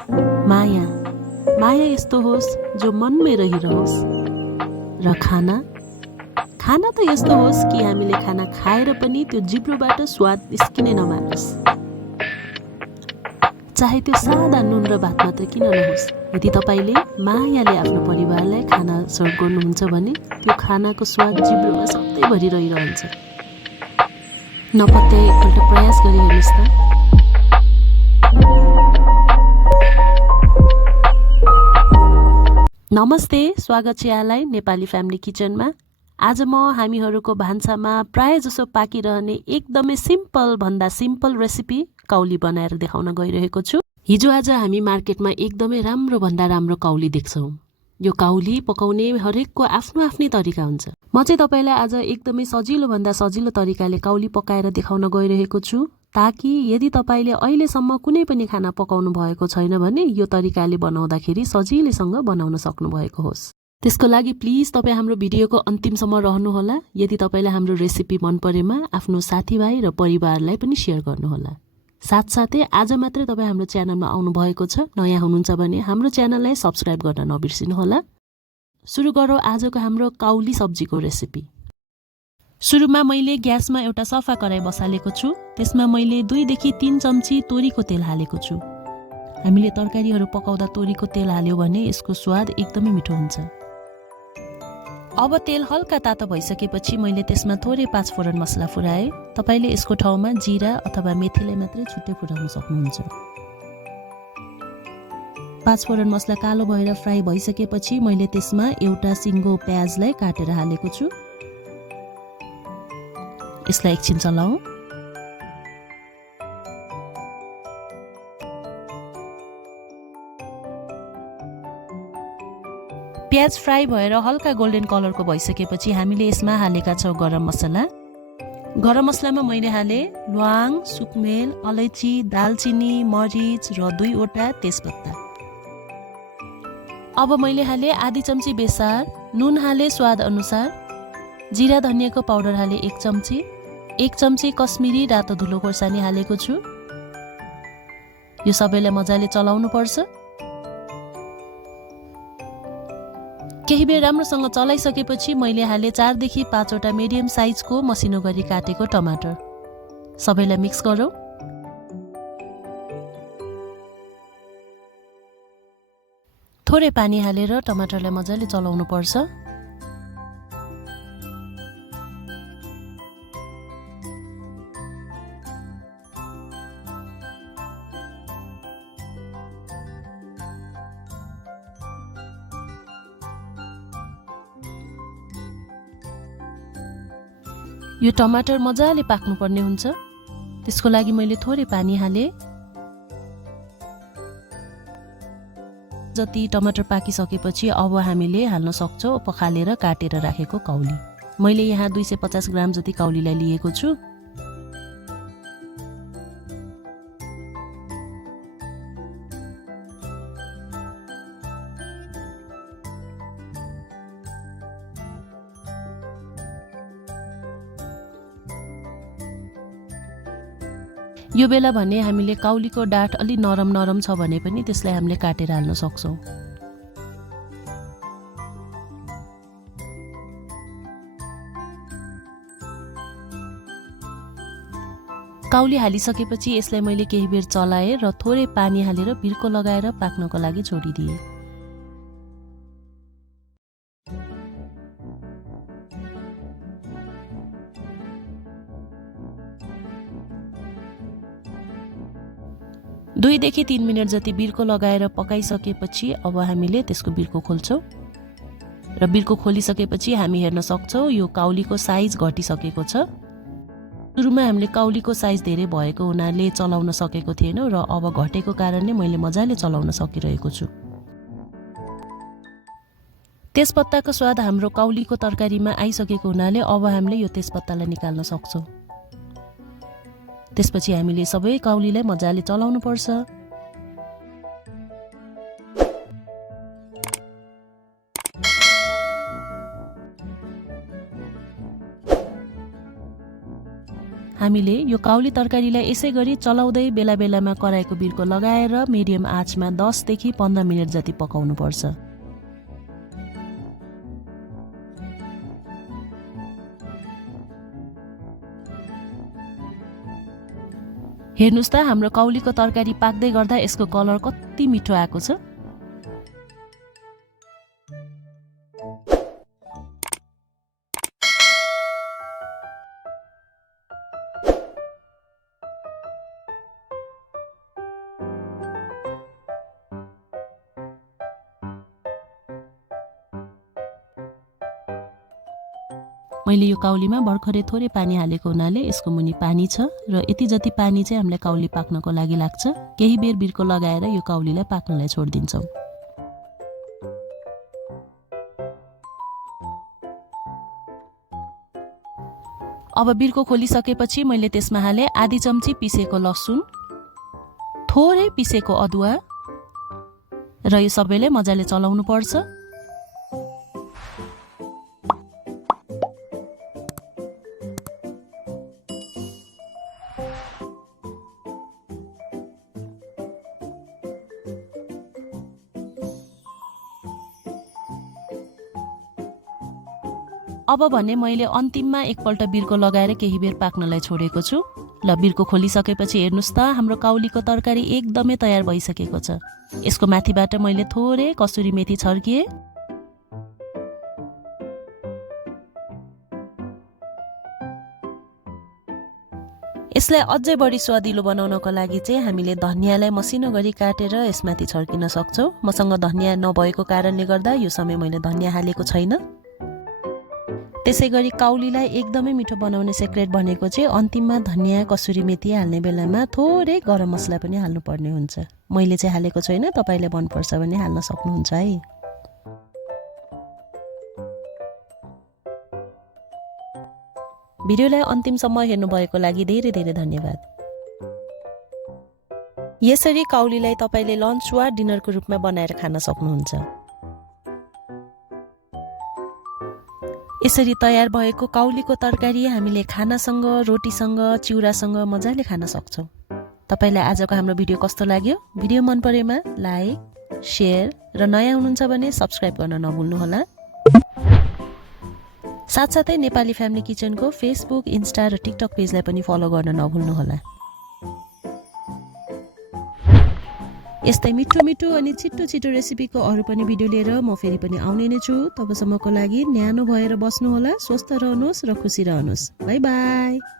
माया माया यस्तो होस् जो मनमै रहिरहोस्। र खाना त यस्तो होस् कि हामीले खाना खाएर पनि त्यो जिब्रोबाट स्वाद निस्किनै नमानोस्। चाहे त्यो सादा नुन र भात मात्र किन नहोस्, यदि तपाईँले मायाले आफ्नो परिवारलाई खाना सर्भ गर्नुहुन्छ भने त्यो खानाको स्वाद जिब्रोमा सधैँभरि रहिरहन्छ। नपत्याए एकपल्ट प्रयास गरी हेर्नुहोस् त। नमस्ते, स्वागत छ यहाँलाई नेपाली फ्यामिली किचनमा। आज म हामीहरूको भान्सामा प्राय जसो पाकिरहने एकदमै सिम्पल भन्दा सिम्पल रेसिपी काउली बनाएर देखाउन गइरहेको छु। हिजो आज हामी मार्केटमा एकदमै राम्रो भन्दा राम्रो काउली देख्छौँ। यो काउली पकाउने हरेकको आफ्नो आफ्नै तरिका हुन्छ। म चाहिँ तपाईँलाई आज एकदमै सजिलो भन्दा सजिलो तरिकाले काउली पकाएर देखाउन गइरहेको छु, ताकि यदि तपाईँले अहिलेसम्म कुनै पनि खाना पकाउनु भएको छैन भने यो तरिकाले बनाउँदाखेरि सजिलैसँग बनाउन सक्नुभएको होस्। त्यसको लागि प्लिज तपाईँ हाम्रो भिडियोको अन्तिमसम्म रहनुहोला। यदि तपाईँलाई हाम्रो रेसिपी मन परेमा आफ्नो साथीभाइ र परिवारलाई पनि सेयर गर्नुहोला। साथसाथै आज मात्रै तपाईँ हाम्रो च्यानलमा आउनुभएको छ, नयाँ हुनुहुन्छ भने हाम्रो च्यानललाई सब्सक्राइब गर्न नबिर्सिनुहोला। सुरु गरौँ आजको हाम्रो काउली सब्जीको रेसिपी। सुरुमा मैले ग्यासमा एउटा सफा कराई बसालेको छु। त्यसमा मैले 2 देखि 3 चम्ची तोरीको तेल हालेको छु। हामीले तरकारीहरू पकाउँदा तोरीको तेल हाल्यो भने यसको स्वाद एकदमै मिठो हुन्छ। अब तेल हल्का तातो भइसकेपछि मैले त्यसमा थोरै 5 फोरन मसला फुराएँ। तपाईँले यसको ठाउँमा जिरा अथवा मेथीलाई मात्रै छुट्टै फुराउन सक्नुहुन्छ। 5 फोरन मसला कालो भएर फ्राई भइसकेपछि मैले त्यसमा एउटा सिङ्गो प्याजलाई काटेर हालेको छु। यसलाई एकछिन चलाऊ। प्याज फ्राई भएर हल्का गोल्डन कलरको भइसकेपछि हामीले यसमा हालेका छौँ गरम मसला। गरम मसलामा मैले हालेँ ल्वाङ, सुकमेल, अलैँची, दालचिनी, मरिच र 2 वटा तेजपत्ता। अब मैले हालेँ आधी चम्ची बेसार, नुन हालेँ स्वाद अनुसार, जिरा धनियाँको पाउडर हालेँ 1 चम्ची, 1 चम्ची कश्मिरी रातो धुलो खोर्सानी हालेको छु। यो सबैलाई मजाले चलाउनु पर्छ। केही बेर राम्रोसँग चलाइसकेपछि मैले हालेँ 4 देखि 5 वटा मिडियम साइजको मसिनो गरी काटेको टमाटर। सबैलाई मिक्स गरौँ। थोरै पानी हालेर टमाटरलाई मजाले चलाउनु पर्छ। यो टमाटर मजाले पाक्नुपर्ने हुन्छ। त्यसको लागि मैले थोरै पानी हालेँ। जति टमाटर पाकिसकेपछि अब हामीले हाल्न सक्छौँ पखालेर काटेर राखेको काउली। मैले यहाँ 250 ग्राम जति काउलीलाई लिएको छु। यो बेला भने हामीले काउलीको डाँठ अलि नरम छ भने पनि त्यसलाई हामीले काटेर हाल्न सक्छौँ। काउली हालिसकेपछि यसलाई मैले केही बेर चलाएँ र थोरै पानी हालेर बिर्को लगाएर पाक्नको लागि छोडिदिएँ। दुई देखि 3 मिनट जति बिर्को लगाएर पकाइसकेपछि अब हामीले त्यसको बिर्को खोल्छौँ र बिर्को खोलिसकेपछि हामी हेर्न सक्छौँ यो काउलीको साइज घटिसकेको छ। सुरुमा हामीले काउलीको साइज धेरै भएको हुनाले चलाउन सकेको थिएनौँ र अब घटेको कारणले मैले मजाले चलाउन सकिरहेको छु। तेजपत्ताको स्वाद हाम्रो काउलीको तरकारीमा आइसकेको हुनाले अब हामीले यो तेजपत्तालाई निकाल्न सक्छौँ। त्यसपछि हामीले सबै काउलीलाई मजाले चलाउनु पर्छ। हामीले यो काउली तरकारीलाई यसै गरी चलाउँदै बेला बेलामा कराईको बिर्को लगाएर मिडियम आँचमा 10 देखि 15 मिनेट जति पकाउनु पर्छ। हेर्नुस् त हाम्रो काउलीको तरकारी पाक्दै गर्दा यसको कलर कति मिठो आएको छ। मैले यो काउलीमा भर्खरै थोरै पानी हालेको हुनाले यसको मुनि पानी छ र यति जति पानी चाहिँ हामीलाई काउली पाक्नको लागि लाग्छ। केही बेर बिर्को लगाएर यो काउलीलाई पाक्नलाई छोडिदिन्छौँ। अब बिर्को खोलिसकेपछि मैले त्यसमा हाले आधी चम्ची पिसेको लसुन, थोरै पिसेको अदुवा र यो सबैले मजाले चलाउनु पर्छ। अब भने मैले अन्तिममा एकपल्ट बिर्को लगाएर केही बेर पाक्नलाई छोडेको छु। ल बिर्को खोलिसकेपछि हेर्नुस् त हाम्रो काउलीको तरकारी एकदमै तयार भइसकेको छ। यसको माथिबाट मैले थोरै कसुरी मेथी छर्किए। यसलाई अझै बढी स्वादिलो बनाउनको लागि चाहिँ हामीले धनियालाई मसिनो गरी काटेर यसमाथि छर्किन सक्छौँ। मसँग धनिया नभएको कारणले गर्दा यो समय मैले धनिया हालेको छैन। त्यसै गरी काउलीलाई एकदमै मिठो बनाउने सेक्रेट भनेको चाहिँ अन्तिममा धनिया कसुरी मेथी हाल्ने बेलामा थोरै गरम मसला पनि हाल्नुपर्ने हुन्छ। मैले चाहिँ हालेको छैन, तपाईँले मनपर्छ भने हाल्न सक्नुहुन्छ है। भिडियोलाई अन्तिमसम्म हेर्नुभएको लागि धेरै धेरै धन्यवाद। यसरी काउलीलाई तपाईँले लन्च वा डिनरको रूपमा बनाएर खान सक्नुहुन्छ। यसरी तयार भएको काउलीको तरकारी हामीले खानासँग, रोटीसँग, चिउरासँग मजाले खान सक्छौँ। तपाईँलाई आजको हाम्रो भिडियो कस्तो लाग्यो? भिडियो मन परेमा लाइक, शेयर र नयाँ हुनुहुन्छ भने सब्स्क्राइब गर्न नभुल्नुहोला। साथसाथै नेपाली फ्यामिली किचनको फेसबुक, इन्स्टा र टिकटक पेजलाई पनि फलो गर्न नभुल्नुहोला। यस्तै मिठो मिठो अनि छिटो छिटो रेसिपीको अरू पनि भिडियो लिएर म फेरि पनि आउने नै छु। तबसम्मको लागि न्यानो भएर बस्नुहोला, स्वस्थ रहनुहोस् र खुसी रहनुहोस्। By by.